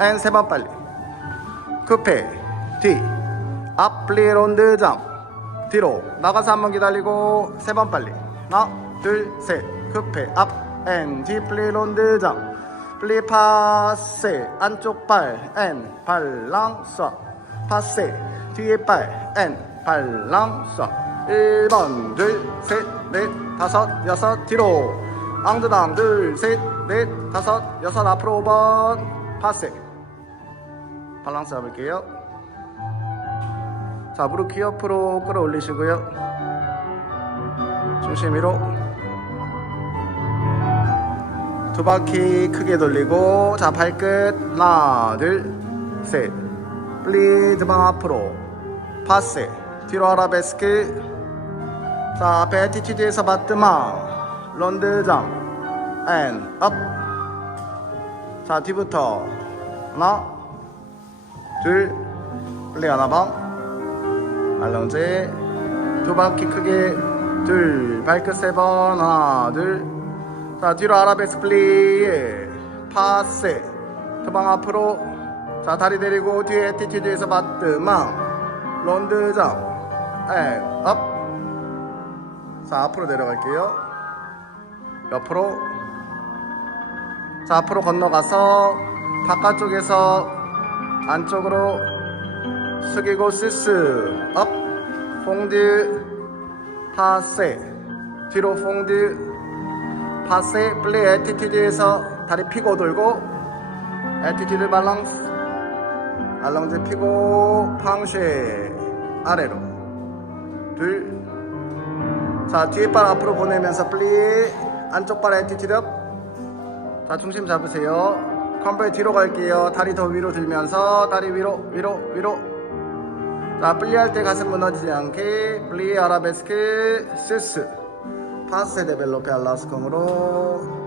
앤 세 번 빨리. 쿠페 뒤. 앞플리 론드 장 뒤로. 나가서 한 번 기다리고 세 번 빨리. 하나 둘셋. 쿠페 앞앤 뒤 플리 론드 장 플리 파세. 안쪽 발앤 발랑 쏴 파세. 뒤에 발앤 발랑 쏴 1번 둘셋넷 다섯 여섯. 뒤로. 앙드당 둘셋넷 다섯 여섯. 앞으로 5번. 파세 밸런스 잡을게요. 자 무릎 귀 옆으로 끌어올리시고요. 중심 위로. 두 바퀴 크게 돌리고 자 발끝. 하나 둘셋. 플리드 방 앞으로. 파세 뒤로 아라베스크. 자 앞에 에티튜드에서 바트망 런드장. 앤업자 뒤부터. 하나 둘 플레이 하나 방. 알렁제. 두 바퀴 크게. 둘 발끝 세 번. 하나 둘자 뒤로 아라베스 플레이 파세. 두방 앞으로. 자 다리 내리고 뒤에 에티튜드에서 바트망. 런드장. 앤업. 자 앞으로 내려갈게요. 옆으로. 자 앞으로 건너가서 바깥쪽에서 안쪽으로 숙이고 시스 업 퐁드 파세. 뒤로 퐁드 파세 플레이 에티티드에서 다리 피고 돌고 에티티드 밸런스. 알랑제 피고 팡쉐 아래로. 둘. 자 뒤에 발 앞으로 보내면서 플리 안쪽 발 에티티드 자 중심 잡으세요 컴백 뒤로 갈게요. 다리 더 위로 들면서 다리 위로 위로 위로. 자 플리할 때 가슴 무너지지 않게 플리 아라베스크 시스. 파세 데벨로페 알라스콩으로.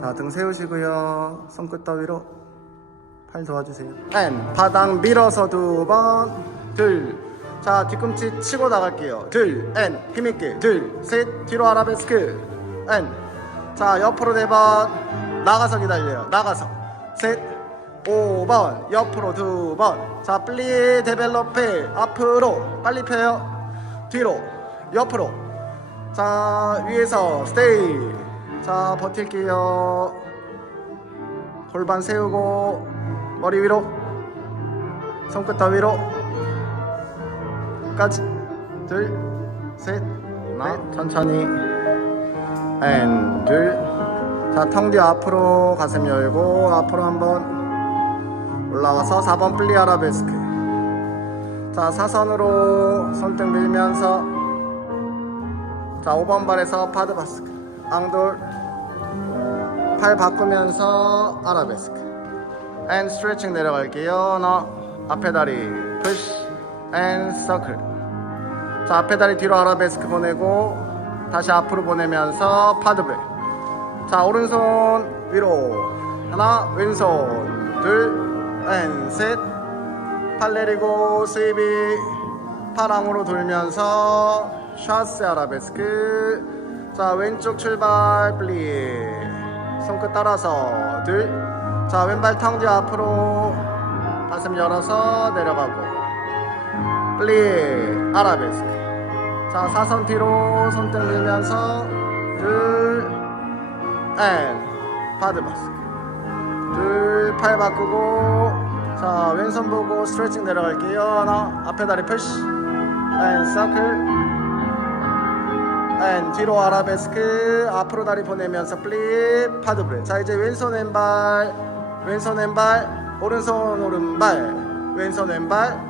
자 등 세우시고요. 손끝 더 위로. 팔 도와주세요. 앤 바닥 밀어서 두번둘자 뒤꿈치 치고 나갈게요. 둘앤 힘있게. 둘 셋 뒤로 아라베스크. 앤자 옆으로 네번 나가서 기다려요. 나가서. 셋 5번. 옆으로 두번자 플리 데벨로페 앞으로. 빨리 펴요. 뒤로. 옆으로. 자 위에서 스테이. 자 버틸게요. 골반 세우고 머리 위로. 손끝 더 위로. 까지. 둘셋. 하나. 천천히. 앤둘 자텅뒤 앞으로 가슴 열고 앞으로 한번 올라와서 4번 플리 아라베스크. 자 사선으로 손등 밀면서 자 5번 발에서 파드 바스크. 앙돌. 팔 바꾸면서 아라베스크. 앤 스트레칭 내려갈게요. 하나 앞에 다리 푸시 앤 서클 자 앞에 다리 뒤로 아라베스크 보내고 다시 앞으로 보내면서 파드브레 자 오른손 위로. 하나 왼손. 둘앤셋팔 내리고 스입이 파랑으로 돌면서 샤스 아라베스크. 자 왼쪽 출발 플리 손끝 따라서 둘자 왼발 탕뒤 앞으로. 가슴 열어서 내려가고. 플리 아라베스크. 자 사선 뒤로 손등 밀면서 둘 앤 파드바스크 둘팔 바꾸고 자 왼손 보고 스트레칭 내려갈게요. 하나 앞에 다리 푸시. 앤 서클 앤 뒤로 아라베스크. 앞으로 다리 보내면서 플립 파드 브레 자 이제 왼손 왼발 왼손 왼발 오른손 오른발 왼손 왼발.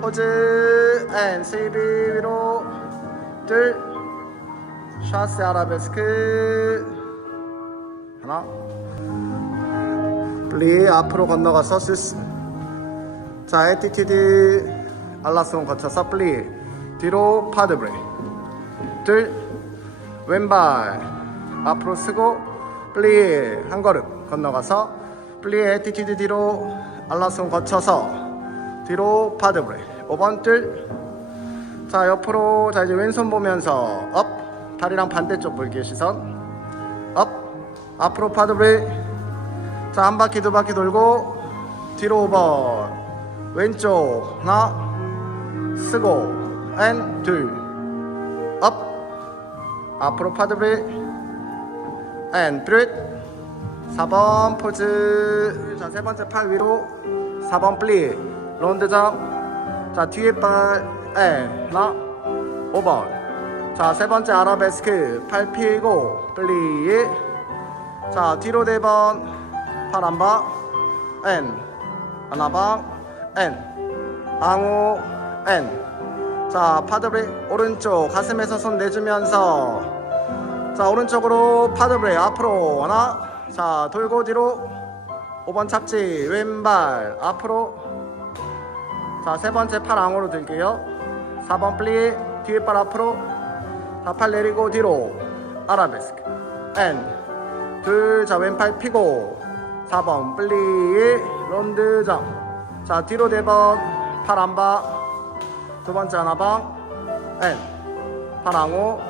포즈. 앤 세이비 위로. 둘. 샤스 아라베스크 하나. 플리 앞으로 건너가서 시스 자 에티티드 알라스온 거쳐서 플리 뒤로 파드 브레 둘 왼발. 앞으로 쓰고 플리 한 걸음 건너가서 플리 에티티드 뒤로 알라스온 거쳐서 뒤로 파드 브레 5번 뜰자 옆으로 자 이제 왼손 보면서 업. 다리랑 반대쪽 볼게요 시선. 업 앞으로 파드브레 자한 바퀴 두 바퀴 돌고 뒤로 5번. 왼쪽 하나 쓰고 앤둘업 앞으로 파드 브레이크 앤 브레이크 4번 포즈. 자 세 번째 팔 위로. 4번 플리. 런드 잡자 뒤에 발앤 하나 5번. 자 세 번째 아라베스크. 팔 피고 플리 자 뒤로 네번. 팔 안봐 앤 하나방 앤 앙호 앤자 파드브레이크 오른쪽 가슴에서 손 내주면서. 자 오른쪽으로 파드브레이크 앞으로 하나. 자 돌고 뒤로. 5번 착지 왼발 앞으로. 자 세 번째 팔 앙호로 들게요. 4번 플리 뒤에 발 앞으로. 자 팔 내리고 뒤로. 아라베스크. 앤 둘 자 왼팔 피고. 4번 플리 런드 점자 뒤로 4번 팔 안봐. 두 번째 하나방 앤팔 앙호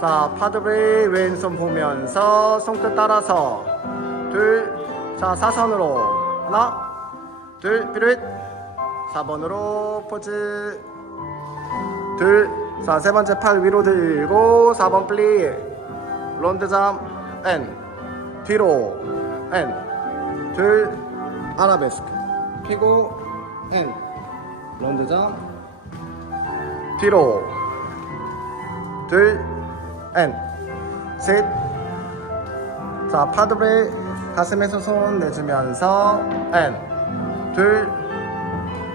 자 파드브레이 왼손 보면서 손끝 따라서. 둘자 사선으로. 하나. 둘 피릿. 4번으로 포즈. 둘 자 세 번째 팔 위로 들고 4번 플리 런드잠 앤 뒤로 앤둘 아라베스크 피고 앤 런드잠 뒤로 둘, 앤, 셋. 자, 파드브레이 가슴에서 손 내주면서 앤, 둘,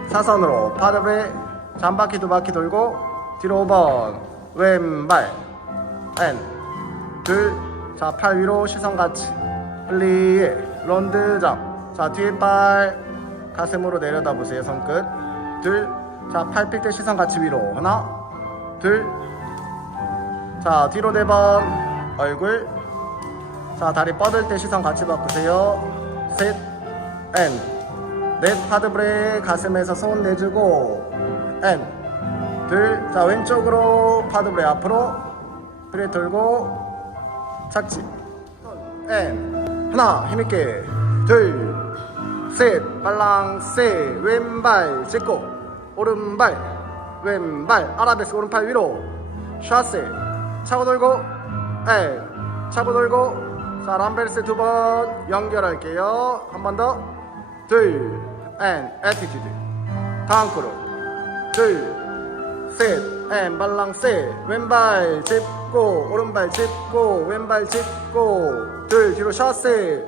사선으로 파드브레이 한 바퀴 두 바퀴 돌고 뒤로 5번. 왼발. 앤, 둘, 자, 팔 위로 시선 같이. 플리 런드 잡. 자, 뒤에 발 가슴으로 내려다 보세요. 손끝. 둘, 자, 팔필때 시선 같이 위로. 하나, 둘, 자 뒤로 네 번. 얼굴. 자 다리 뻗을 때 시선 같이 바꾸세요. 셋 앤넷 파드브레 가슴에서 손 내주고. 앤 둘 자 왼쪽으로 파드 브레 앞으로. 브레 돌고 착지. 앤 하나 힘있게. 둘셋. 발랑세. 왼발 짚고. 오른발 왼발. 아라베스 오른팔 위로. 샤세. 차고 돌고. 에 차고 돌고. 자 람벨스 두 번 연결할게요. 한 번 더 둘앤 에티튜드. 다음 그룹. 둘셋앤 발랑세. 왼발 짚고 오른발 짚고 왼발 짚고. 둘 뒤로 샷세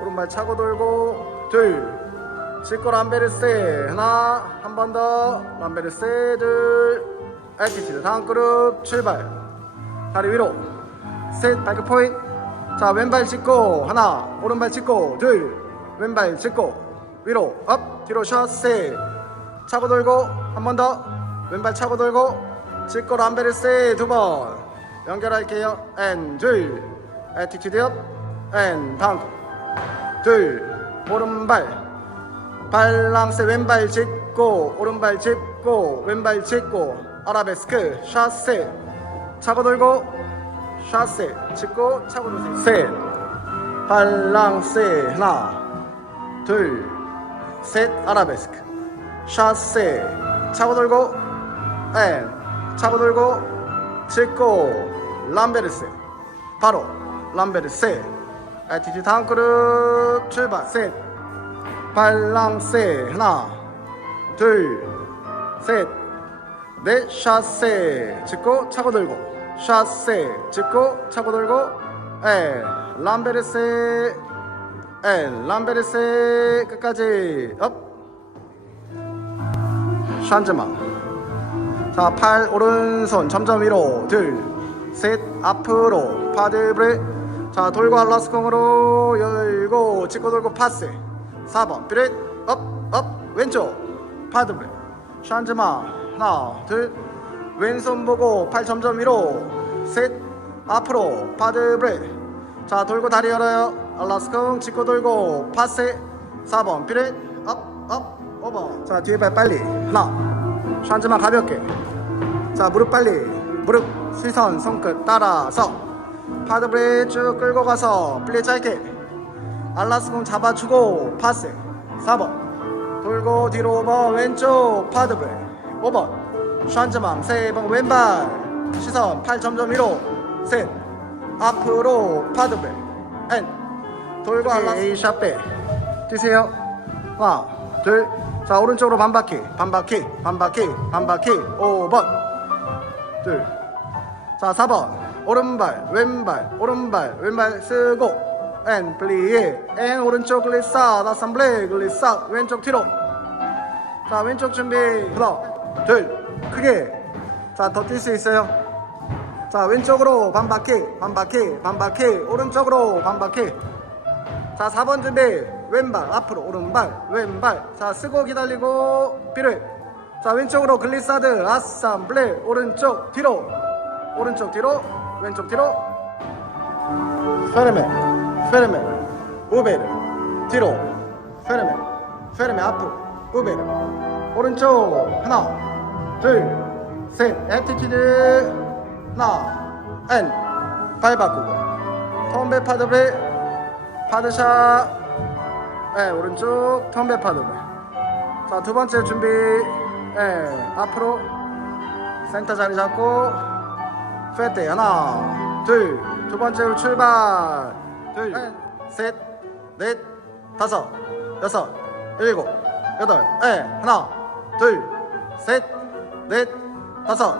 오른발 차고 돌고. 둘 짚고 람베르세. 하나 한 번 더. 람베르세 둘. 에티튜드 다음 그룹 출발. 다리 위로. 셋 발끝 포인트. 자 왼발 짚고. 하나 오른발 짚고. 둘 왼발 짚고. 위로 업 뒤로 샷세 차고 돌고 한 번 더. 왼발 차고 돌고 짚고 람베르세 두번 연결할게요. 앤 둘. 에티튜드 업 앤 다음 둘. 오른발. 발랑스 왼발 짚고 오른발 짚고 왼발 짚고. 아라베스크 샷세. 차고 돌고 샷세. 짚고 차고 돌세요 셋 발랑세 하나. 둘 셋 아라베스크. 샷세. 차고 돌고 앤 차고 돌고 짚고 람베르세. 바로 람베르세. 에티튜드 다음 그룹 출발. 셋. 발랑세. 하나 둘셋넷 샷세. 짚고 차고 들고. 샷세. 짚고 차고 들고. 에 람베르세. 에 람베르세. 끝까지. 업. 샨즈마 자 팔 오른손 점점 위로 둘 셋 앞으로 파드브레 자 돌고 알라스콩으로 열고 짚고 돌고 파스. 4번 브레 업업 왼쪽 파드브레 샨즈마 하나 둘. 왼손 보고 팔 점점 위로 셋 앞으로 파드브레 자 돌고 다리 열어요. 알라스콩 짚고 돌고 파세 4번 피렛 업업 5번 자 뒤에 발 빨리. 하나 샨즈만 가볍게. 자 무릎 빨리. 무릎 시선 손끝 따라서. 파드 브레 쭉 끌고 가서 플리 짧게. 알라스공 잡아주고 파스. 4번. 돌고 뒤로 5번. 왼쪽 파드블 5번. 샨즈망 3번. 왼발. 시선 8점점 위로. 셋. 앞으로 파드블 N 돌고 알라스. 샷백 뛰세요. 하나 둘 자 오른쪽으로 반바퀴 반바퀴 반바퀴 반바퀴 5번 둘 자, 4번. 오른발, 왼발, 오른발, 왼발 쓰고. 앤, 플리에. 앤, 오른쪽 글리싸. 다섯 블레, 글리싸. 왼쪽 뒤로. 자, 왼쪽 준비. 하나, 둘. 크게. 자, 더 뛸 수 있어요. 자, 왼쪽으로 반바퀴, 반바퀴, 반바퀴. 오른쪽으로 반바퀴. 자, 4번 준비. 왼발, 앞으로, 오른발, 왼발. 자, 쓰고 기다리고. 비를. 자, 왼쪽으로 글리사드, 아쌈 블레. 오른쪽 뒤로. 오른쪽 뒤로 왼쪽 뒤로 페르메 페르메 우베르 뒤로 페르메 페르메 앞으로 우베르 오른쪽 하나 둘셋 애티튜드 하나 앤발 바꾸고 턴베 파드브레 파드샷 네, 오른쪽 턴베 파드브레 자두 번째 준비. 네, 앞으로 센터 자리 잡고 페테 하나 둘 두 번째로 출발. 둘셋넷 다섯 여섯 일곱 여덟. 에 하나 둘 셋 넷 다섯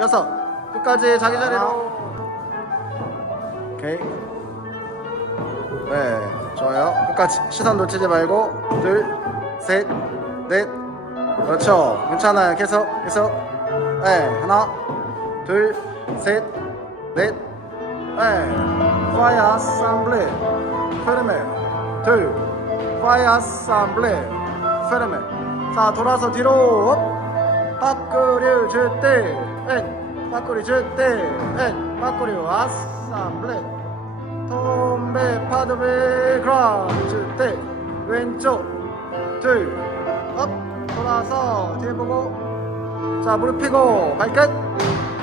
여섯. 끝까지 자기 자리로. 오케이. 네 좋아요. 끝까지 시선 놓치지 말고 둘셋넷. 그렇죠. 괜찮아요. 계속 계속. 네 하나 둘, 셋, 넷, 에, 파이 아sam블레, 페르메, 둘, 파이 아sam블레, 페르메. 자, 돌아서 뒤로, 업, 바꾸려 줄 때, 엔, 바꾸려 줄 때, 엔, 바꾸려 아sam블레, 톰베, 파드베, 그라, 줄때, 왼쪽, 둘, 업, 돌아서 뒤에 보고, 자, 무릎 펴고, 발끝.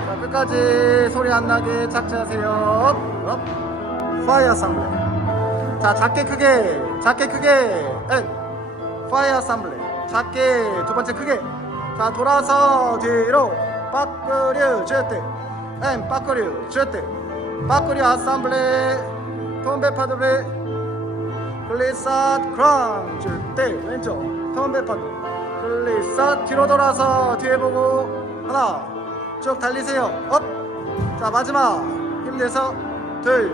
자, 끝까지 소리 안 나게 착지하세요. 업, 업. 파이어 삼블레. 자, 작게 크게, 작게 크게. 엔. 파이어 삼블레. 작게 두 번째 크게. 자, 돌아서 뒤로. 빠꾸류 쥐때. 엔, 빠꾸류 쥐때. 빠꾸류 아삼블레. 톰베 파드블레. 글리사드 크랑 쥐때. 왼쪽. 톰베 파드. 글리사드 뒤로 돌아서 뒤에 보고. 하나. 쭉 달리세요. 업. 자 마지막 힘내서 둘,